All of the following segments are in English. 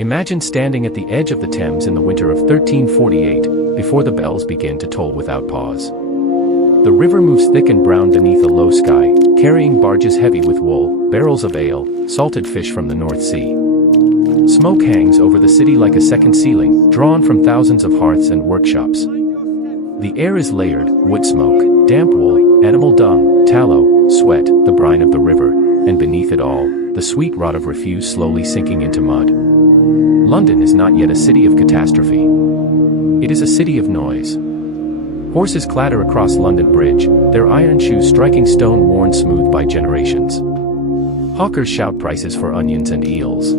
Imagine standing at the edge of the Thames in the winter of 1348, before the bells begin to toll without pause. The river moves thick and brown beneath a low sky, carrying barges heavy with wool, barrels of ale, salted fish from the North Sea. Smoke hangs over the city like a second ceiling, drawn from thousands of hearths and workshops. The air is layered: wood smoke, damp wool, animal dung, tallow, sweat, the brine of the river, and beneath it all, the sweet rot of refuse slowly sinking into mud. London is not yet a city of catastrophe. It is a city of noise. Horses clatter across London Bridge, their iron shoes striking stone worn smooth by generations. Hawkers shout prices for onions and eels.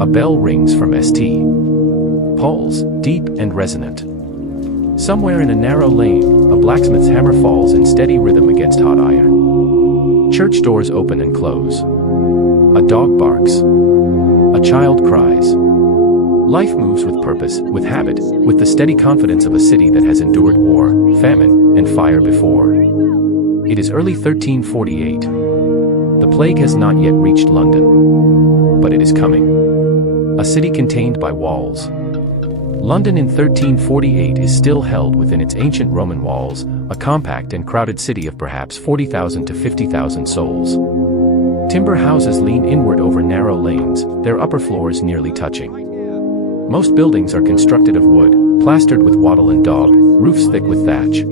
A bell rings from St. Paul's, deep and resonant. Somewhere in a narrow lane, a blacksmith's hammer falls in steady rhythm against hot iron. Church doors open and close. A dog barks. A child cries. Life moves with purpose, with habit, with the steady confidence of a city that has endured war, famine, and fire before. It is early 1348. The plague has not yet reached London. But it is coming. A city contained by walls. London in 1348 is still held within its ancient Roman walls, a compact and crowded city of perhaps 40,000 to 50,000 souls. Timber houses lean inward over narrow lanes, their upper floors nearly touching. Most buildings are constructed of wood, plastered with wattle and daub, roofs thick with thatch.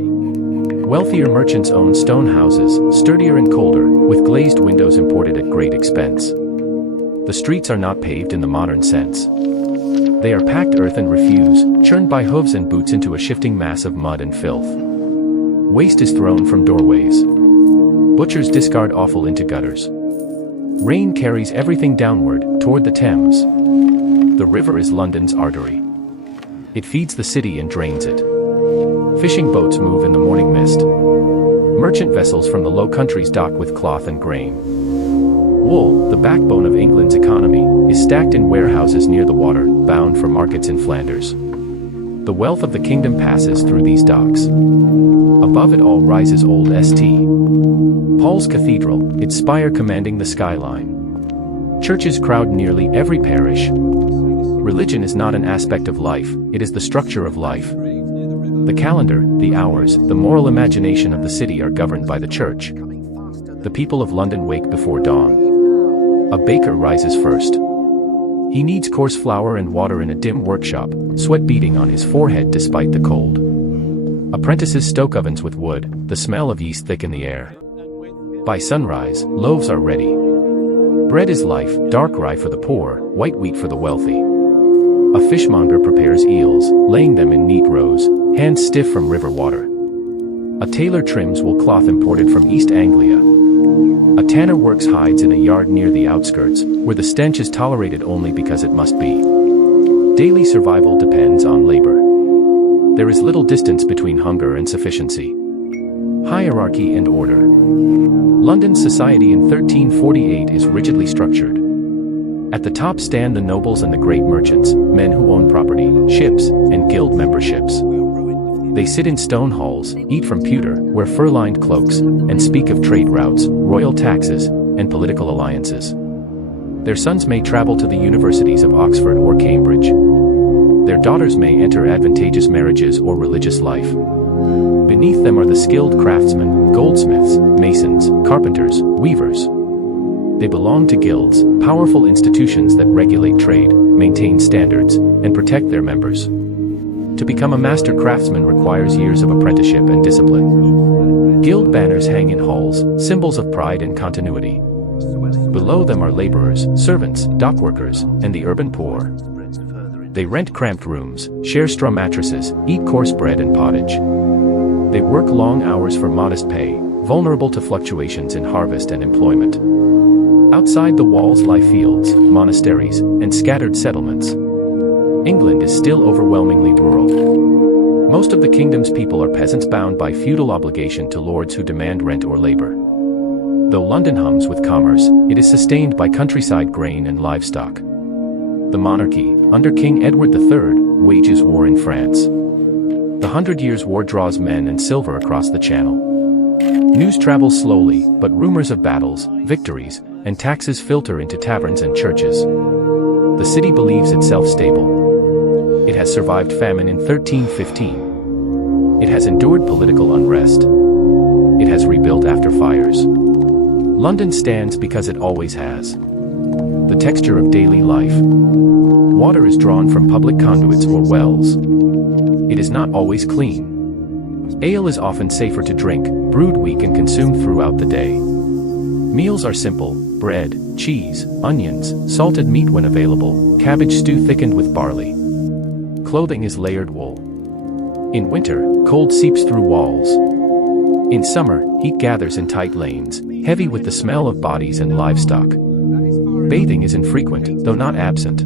Wealthier merchants own stone houses, sturdier and colder, with glazed windows imported at great expense. The streets are not paved in the modern sense. They are packed earth and refuse, churned by hooves and boots into a shifting mass of mud and filth. Waste is thrown from doorways. Butchers discard offal into gutters. Rain carries everything downward, toward the Thames. The river is London's artery. It feeds the city and drains it. Fishing boats move in the morning mist. Merchant vessels from the Low Countries dock with cloth and grain. Wool, the backbone of England's economy, is stacked in warehouses near the water, bound for markets in Flanders. The wealth of the kingdom passes through these docks. Above it all rises old St. Paul's Cathedral, its spire commanding the skyline. Churches crowd nearly every parish. Religion is not an aspect of life, it is the structure of life. The calendar, the hours, the moral imagination of the city are governed by the church. The people of London wake before dawn. A baker rises first. He kneads coarse flour and water in a dim workshop, sweat beading on his forehead despite the cold. Apprentices stoke ovens with wood, the smell of yeast thick in the air. By sunrise, loaves are ready. Bread is life, dark rye for the poor, white wheat for the wealthy. A fishmonger prepares eels, laying them in neat rows, hands stiff from river water. A tailor trims wool cloth imported from East Anglia. A tanner works hides in a yard near the outskirts, where the stench is tolerated only because it must be. Daily survival depends on labor. There is little distance between hunger and sufficiency. Hierarchy and order. London's society in 1348 is rigidly structured. At the top stand the nobles and the great merchants, men who own property, ships, and guild memberships. They sit in stone halls, eat from pewter, wear fur-lined cloaks, and speak of trade routes, royal taxes, and political alliances. Their sons may travel to the universities of Oxford or Cambridge. Their daughters may enter advantageous marriages or religious life. Beneath them are the skilled craftsmen, goldsmiths, masons, carpenters, weavers. They belong to guilds, powerful institutions that regulate trade, maintain standards, and protect their members. To become a master craftsman requires years of apprenticeship and discipline. Guild banners hang in halls, symbols of pride and continuity. Below them are laborers, servants, dockworkers, and the urban poor. They rent cramped rooms, share straw mattresses, eat coarse bread and pottage. They work long hours for modest pay, vulnerable to fluctuations in harvest and employment. Outside the walls lie fields, monasteries, and scattered settlements. England is still overwhelmingly rural. Most of the kingdom's people are peasants bound by feudal obligation to lords who demand rent or labor. Though London hums with commerce, it is sustained by countryside grain and livestock. The monarchy, under King Edward III, wages war in France. The 100 Years' War draws men and silver across the Channel. News travels slowly, but rumors of battles, victories, and taxes filter into taverns and churches. The city believes itself stable. It has survived famine in 1315. It has endured political unrest. It has rebuilt after fires. London stands because it always has. The texture of daily life. Water is drawn from public conduits or wells. It is not always clean. Ale is often safer to drink, brewed weak and consumed throughout the day. Meals are simple: bread, cheese, onions, salted meat when available, cabbage stew thickened with barley. Clothing is layered wool. In winter, cold seeps through walls. In summer, heat gathers in tight lanes, heavy with the smell of bodies and livestock. Bathing is infrequent, though not absent.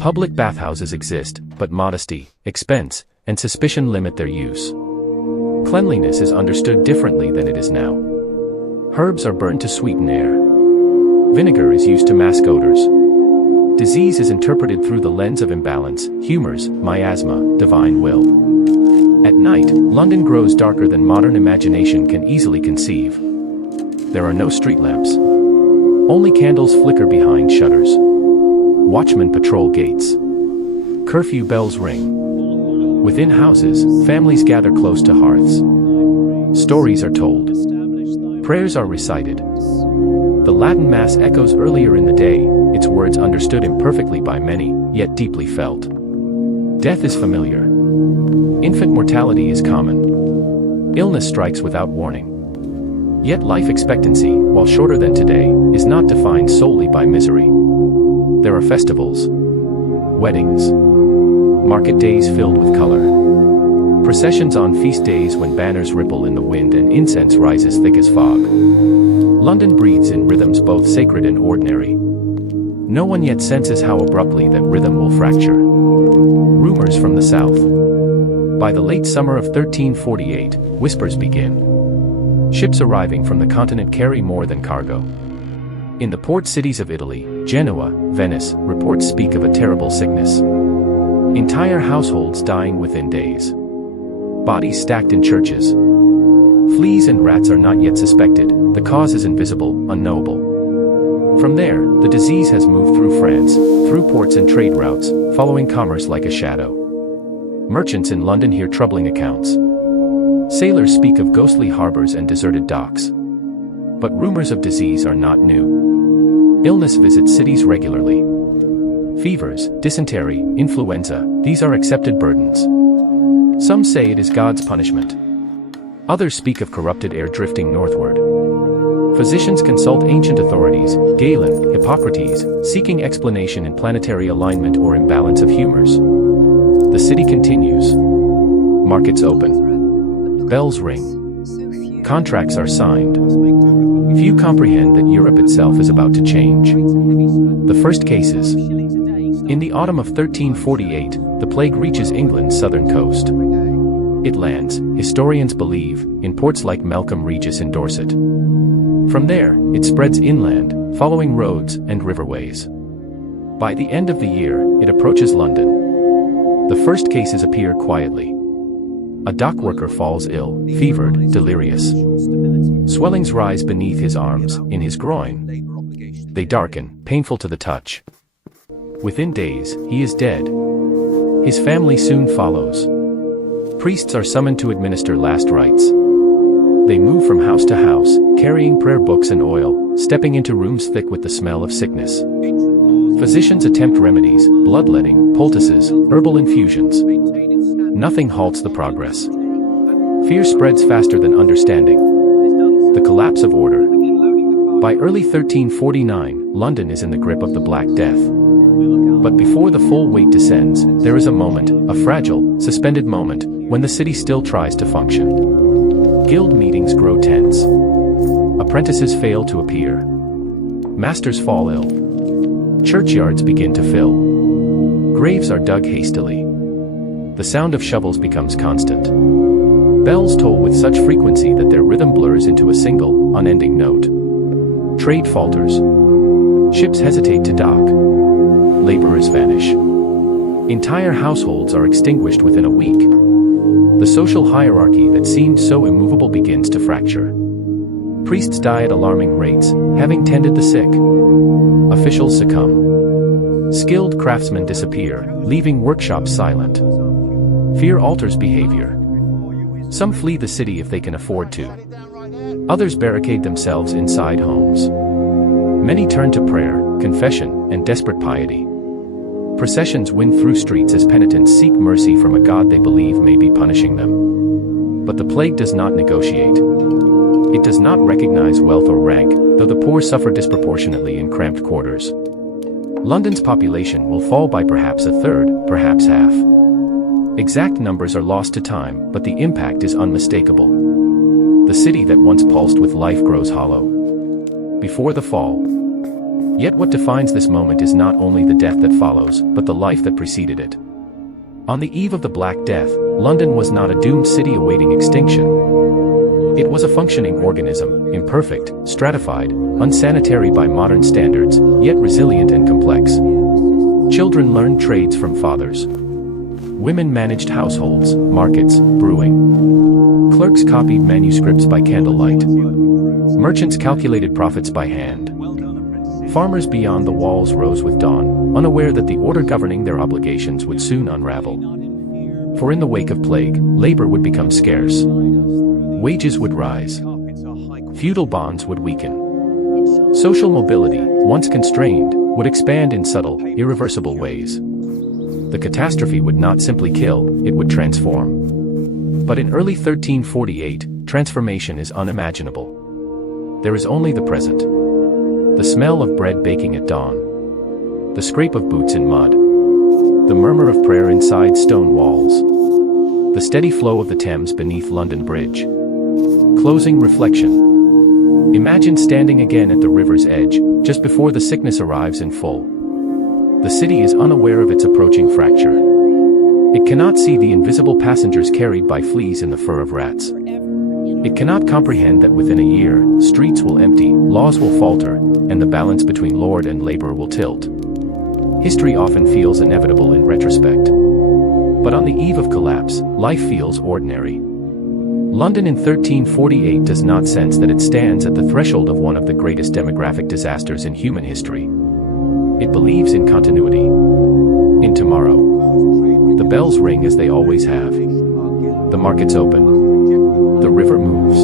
Public bathhouses exist, but modesty, expense, and suspicion limit their use. Cleanliness is understood differently than it is now. Herbs are burned to sweeten air. Vinegar is used to mask odors. Disease is interpreted through the lens of imbalance, humors, miasma, divine will. At night, London grows darker than modern imagination can easily conceive. There are no street lamps. Only candles flicker behind shutters. Watchmen patrol gates. Curfew bells ring. Within houses, families gather close to hearths. Stories are told. Prayers are recited. The Latin Mass echoes earlier in the day, its words understood imperfectly by many, yet deeply felt. Death is familiar. Infant mortality is common. Illness strikes without warning. Yet life expectancy, while shorter than today, is not defined solely by misery. There are festivals, weddings, market days filled with color, processions on feast days when banners ripple in the wind and incense rises thick as fog. London breathes in rhythms both sacred and ordinary. No one yet senses how abruptly that rhythm will fracture. Rumors from the south. By the late summer of 1348, whispers begin. Ships arriving from the continent carry more than cargo. In the port cities of Italy, Genoa, Venice, reports speak of a terrible sickness. Entire households dying within days. Bodies stacked in churches. Fleas and rats are not yet suspected, the cause is invisible, unknowable. From there, the disease has moved through France, through ports and trade routes, following commerce like a shadow. Merchants in London hear troubling accounts. Sailors speak of ghostly harbors and deserted docks. But rumors of disease are not new. Illness visits cities regularly. Fevers, dysentery, influenza, these are accepted burdens. Some say it is God's punishment. Others speak of corrupted air drifting northward. Physicians consult ancient authorities, Galen, Hippocrates, seeking explanation in planetary alignment or imbalance of humors. The city continues. Markets open. Bells ring. Contracts are signed. Few comprehend that Europe itself is about to change. The first cases. In the autumn of 1348, the plague reaches England's southern coast. It lands, historians believe, in ports like Melcombe Regis in Dorset. From there, it spreads inland, following roads and riverways. By the end of the year, it approaches London. The first cases appear quietly. A dock worker falls ill, fevered, delirious. Swellings rise beneath his arms, in his groin. They darken, painful to the touch. Within days, he is dead. His family soon follows. Priests are summoned to administer last rites. They move from house to house, carrying prayer books and oil, stepping into rooms thick with the smell of sickness. Physicians attempt remedies, bloodletting, poultices, herbal infusions. Nothing halts the progress. Fear spreads faster than understanding. The collapse of order. By early 1349, London is in the grip of the Black Death. But before the full weight descends, there is a moment, a fragile, suspended moment, when the city still tries to function. Guild meetings grow tense. Apprentices fail to appear. Masters fall ill. Churchyards begin to fill. Graves are dug hastily. The sound of shovels becomes constant. Bells toll with such frequency that their rhythm blurs into a single, unending note. Trade falters. Ships hesitate to dock. Laborers vanish. Entire households are extinguished within a week. The social hierarchy that seemed so immovable begins to fracture. Priests die at alarming rates, having tended the sick. Officials succumb. Skilled craftsmen disappear, leaving workshops silent. Fear alters behavior. Some flee the city if they can afford to. Others barricade themselves inside homes. Many turn to prayer, confession, and desperate piety. Processions wind through streets as penitents seek mercy from a God they believe may be punishing them. But the plague does not negotiate. It does not recognize wealth or rank, though the poor suffer disproportionately in cramped quarters. London's population will fall by perhaps a third, perhaps half. Exact numbers are lost to time, but the impact is unmistakable. The city that once pulsed with life grows hollow. Before the fall. Yet what defines this moment is not only the death that follows, but the life that preceded it. On the eve of the Black Death, London was not a doomed city awaiting extinction. It was a functioning organism, imperfect, stratified, unsanitary by modern standards, yet resilient and complex. Children learned trades from fathers. Women managed households, markets, brewing. Clerks copied manuscripts by candlelight. Merchants calculated profits by hand. Farmers beyond the walls rose with dawn, unaware that the order governing their obligations would soon unravel. For in the wake of plague, labor would become scarce. Wages would rise. Feudal bonds would weaken. Social mobility, once constrained, would expand in subtle, irreversible ways. The catastrophe would not simply kill, it would transform. But in early 1348, transformation is unimaginable. There is only the present. The smell of bread baking at dawn. The scrape of boots in mud. The murmur of prayer inside stone walls. The steady flow of the Thames beneath London Bridge. Closing reflection. Imagine standing again at the river's edge, just before the sickness arrives in full. The city is unaware of its approaching fracture. It cannot see the invisible passengers carried by fleas in the fur of rats. It cannot comprehend that within a year, streets will empty, laws will falter, and the balance between lord and laborer will tilt. History often feels inevitable in retrospect. But on the eve of collapse, life feels ordinary. London in 1348 does not sense that it stands at the threshold of one of the greatest demographic disasters in human history. It believes in continuity. In tomorrow. The bells ring as they always have. The markets open. The river moves.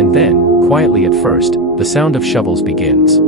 And then, quietly at first, the sound of shovels begins.